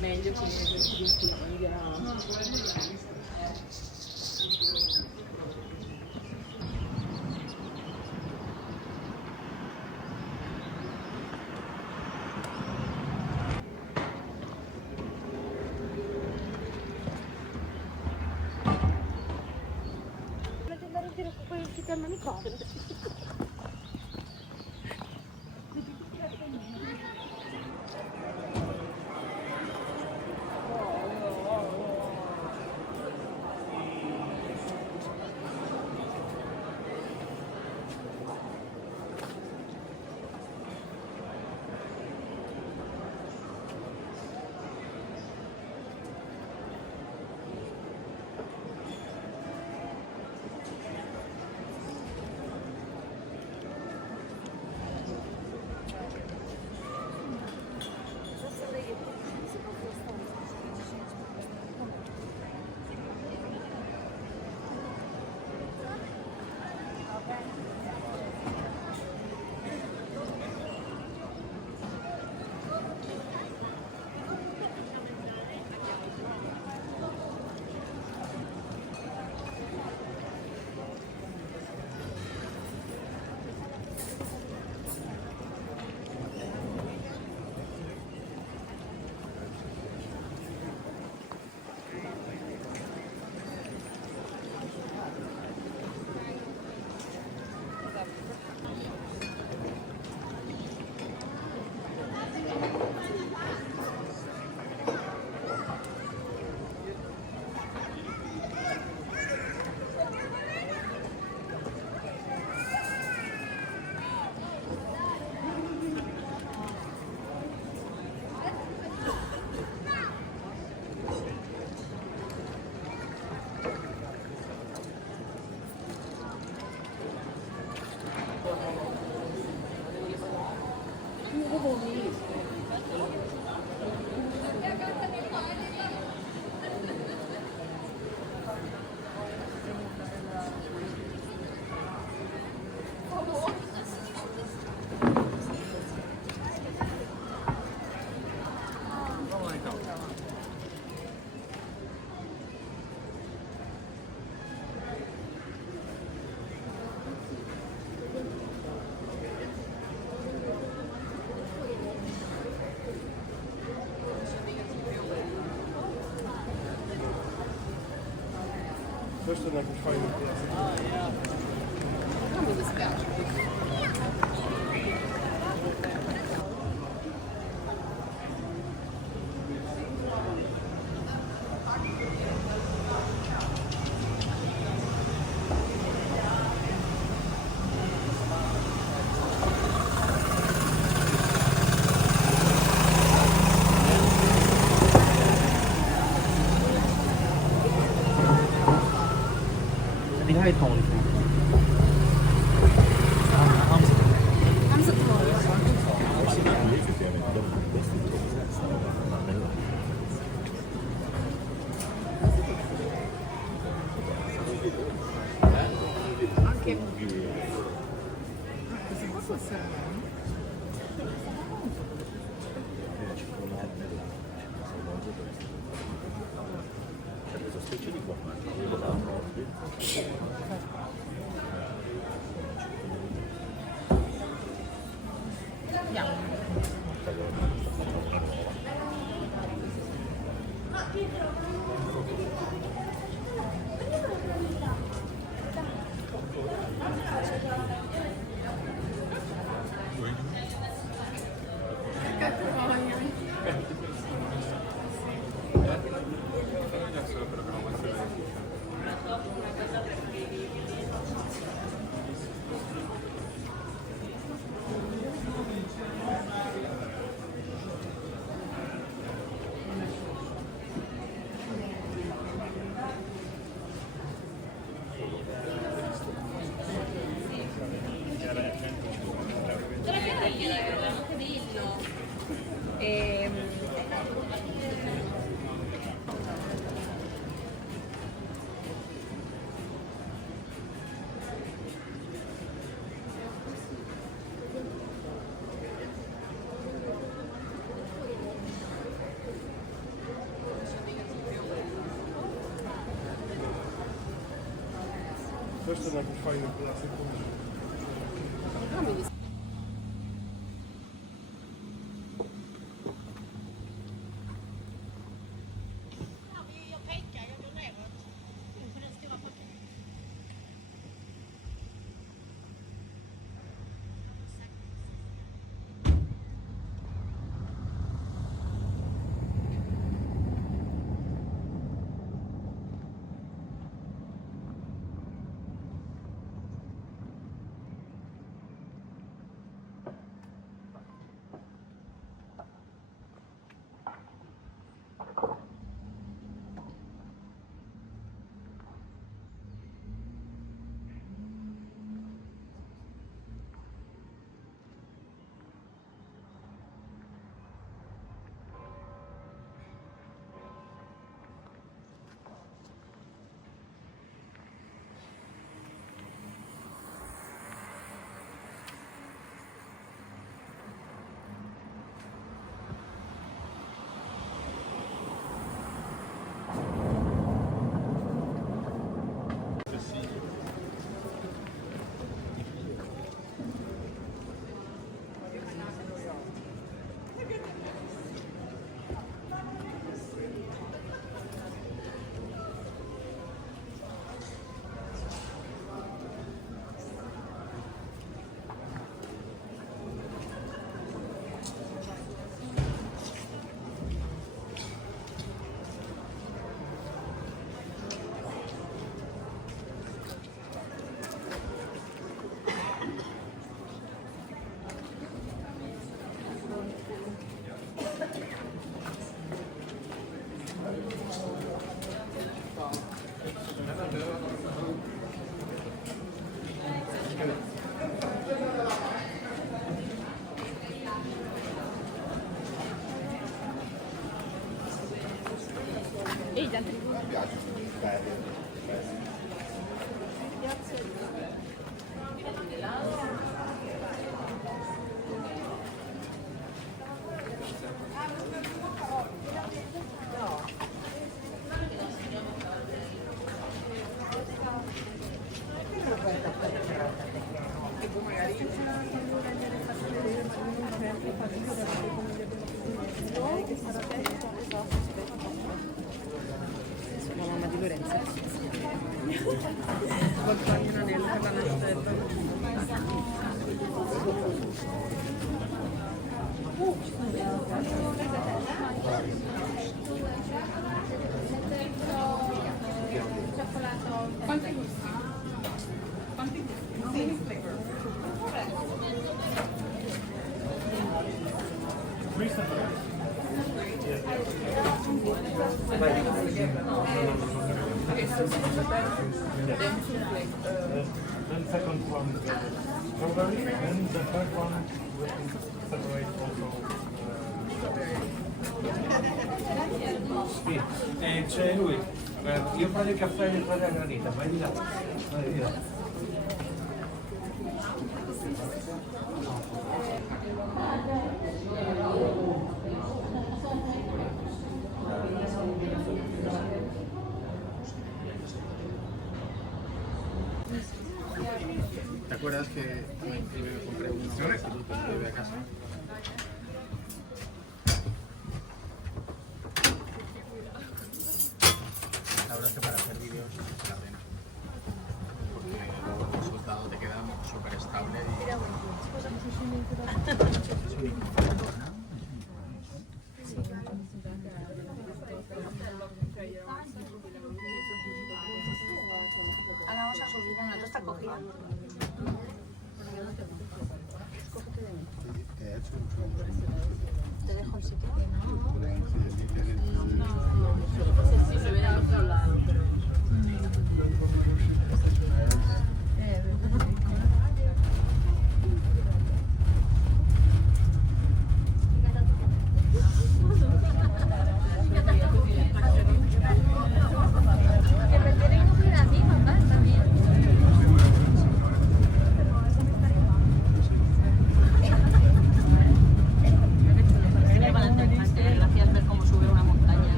Meglio che andiamo. Andare in giro con quei vestiti al manicomio. Questo è jakiś fajny pies. No mi wystarczy. Di hai tonto. Questa qua può essere c'è questa specie di formaggio. Questo è anche fine per la seconda. E gli altri? La mamma di Lorenzo. Voglio un anello per la nascita. Quanto costa? Quanto Then second one, strawberry, and the third one will separate also. Sì, c'è lui. Io prendo il caffè e il quadro a granita, vai di là. Vai di là. acuerdas que me compré un instituto de casa? La verdad es que para hacer vídeos es la pena. Porque luego el resultado te queda súper estable y... Ahora vamos a subir en la otra está cogida. Te dejo el sitio. Sí, se ve al otro lado, pero...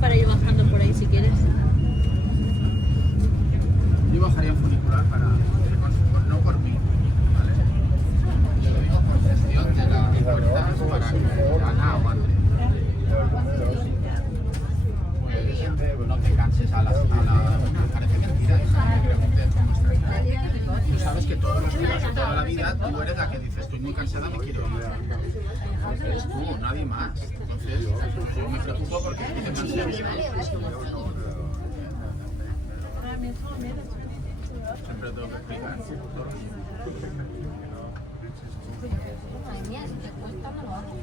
Para ir bajando por ahí si quieres. Yo bajaría en funicular para... no por mí, ¿vale? Yo lo digo por gestión de las puertas para que Ana aguante. Pues no te canses a la... Parece mentira, hija, realmente es como está. Tú sabes que todos los días, toda la vida, tú eres la que dices, estoy muy cansada, me quiero ir. Eres tú, nadie más. Entonces, yo me preocupo porque te canses. Siempre tengo que explicar. Madre mía, si te cuesta, no lo hago.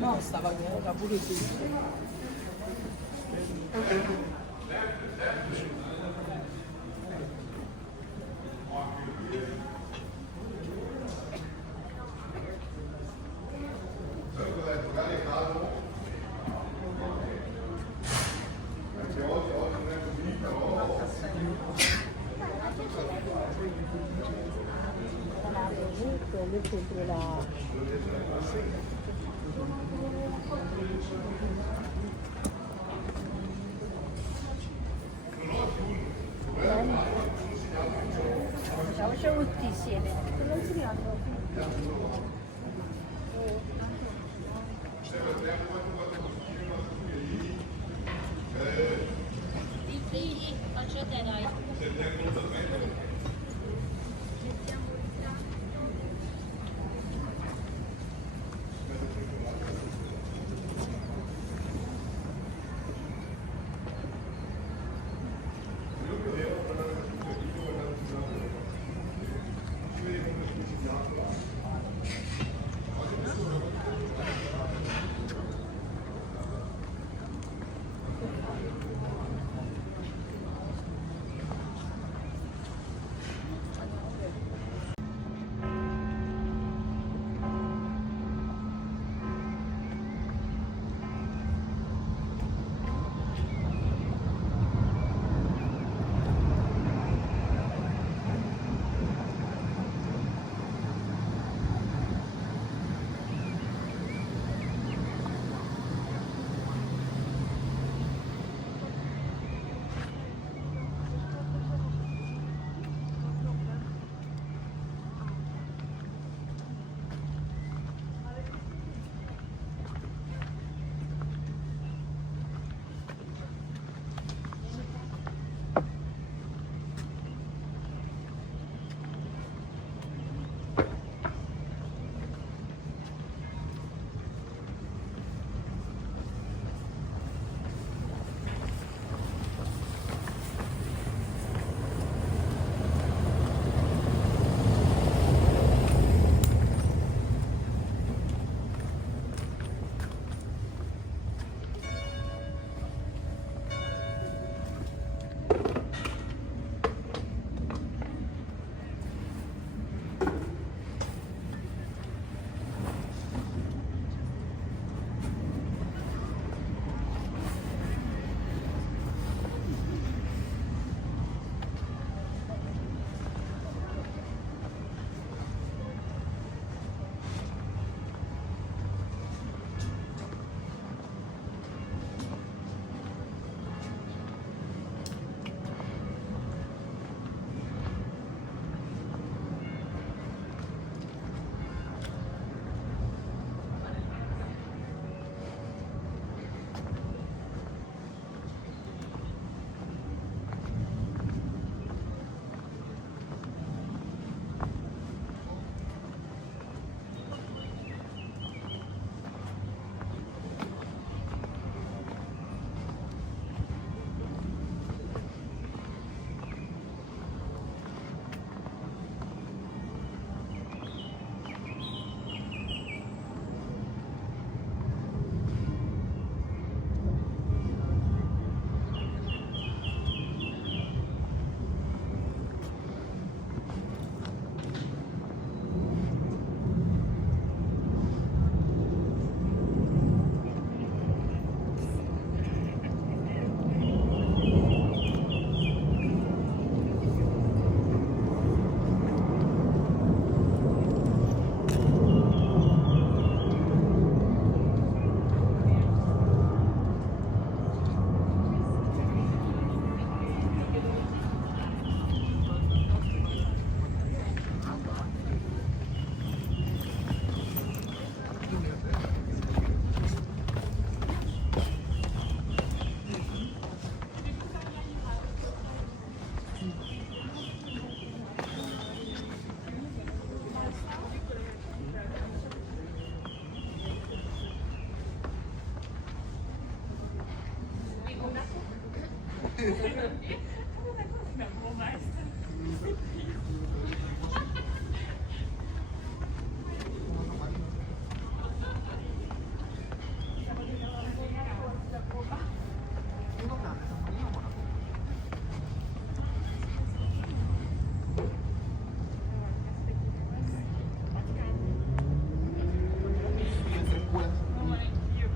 No, stava pure tu.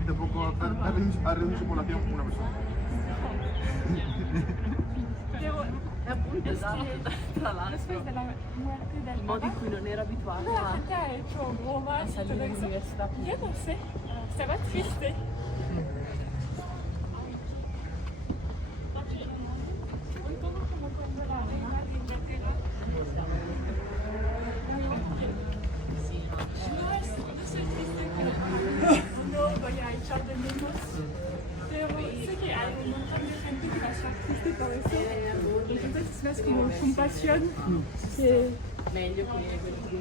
Tampoco ha reducido población una persona. È appunto esatto, tra l'altro, della muerte del il modo in cui non ero abituata a salire all'università. Yo no sé, estaba triste. Un poco como cuando la reina de Inglaterra. No soy triste cuando voy a echar de menos, pero sé que hay un montón de gente que va a estar triste por eso. Entonces es más como compasión que... Meglio che quelli che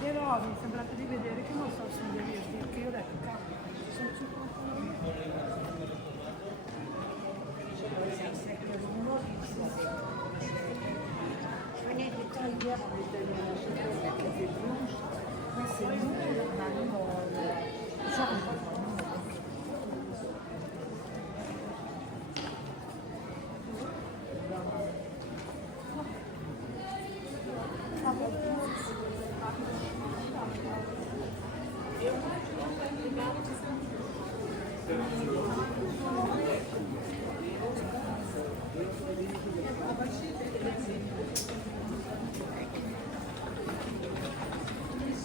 Però mi è sembrato di vedere che non so se mi devi dire, che io ho detto, cavolo, sono 50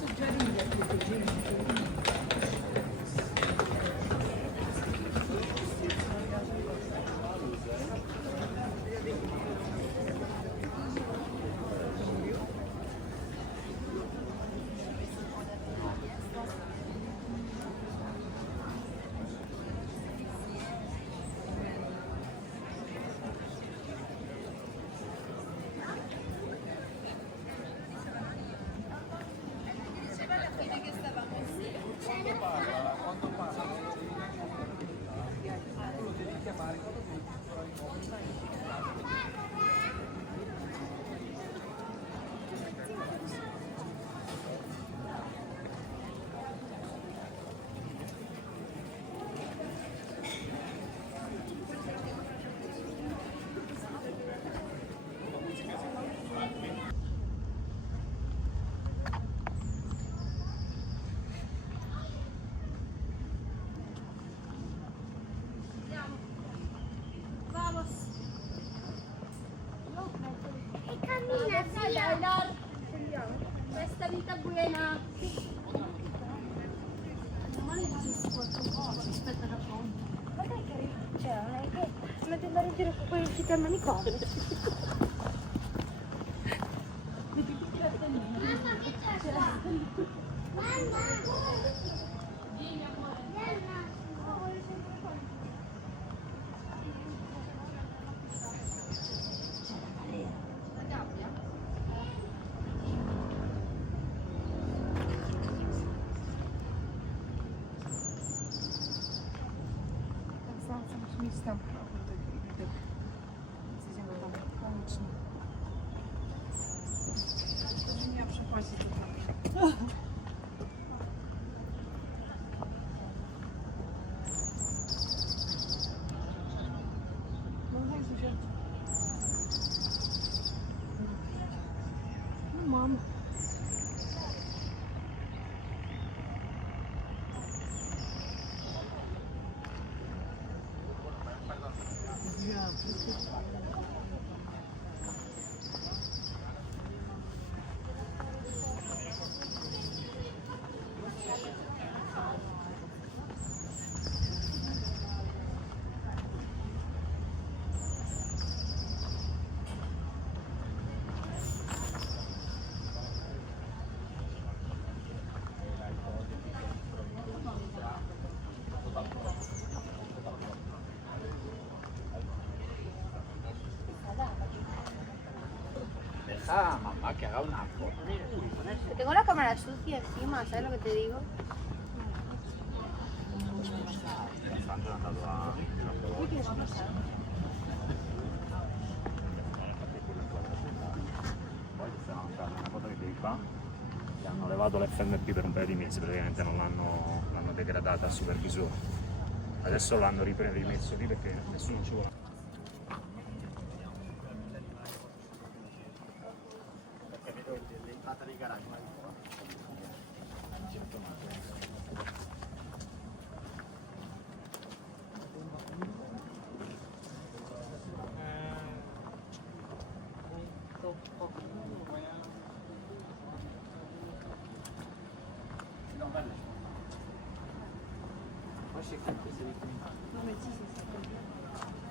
suggerire a questi Questa vita buona. Aspetta da poco. Ma dai che cioè, non è che si mette ad andare in giro con quei vestiti al manicomio. Tam widok. Zjedziemy tam koniecznie. To nie miała przechodzić do tam. No daj wziąć. No mam. Deja, mamá, que haga una foto. Que tengo la cámara sucia encima, ¿sabes lo que te digo? Una foto che devi fare. Gli hanno levato l'FMP per un paio di mesi, praticamente non l'hanno degradata al supervisore. Adesso l'hanno rimesso lì perché nessuno ci vuole. L'entrata di garage. No, mais si, c'est ça.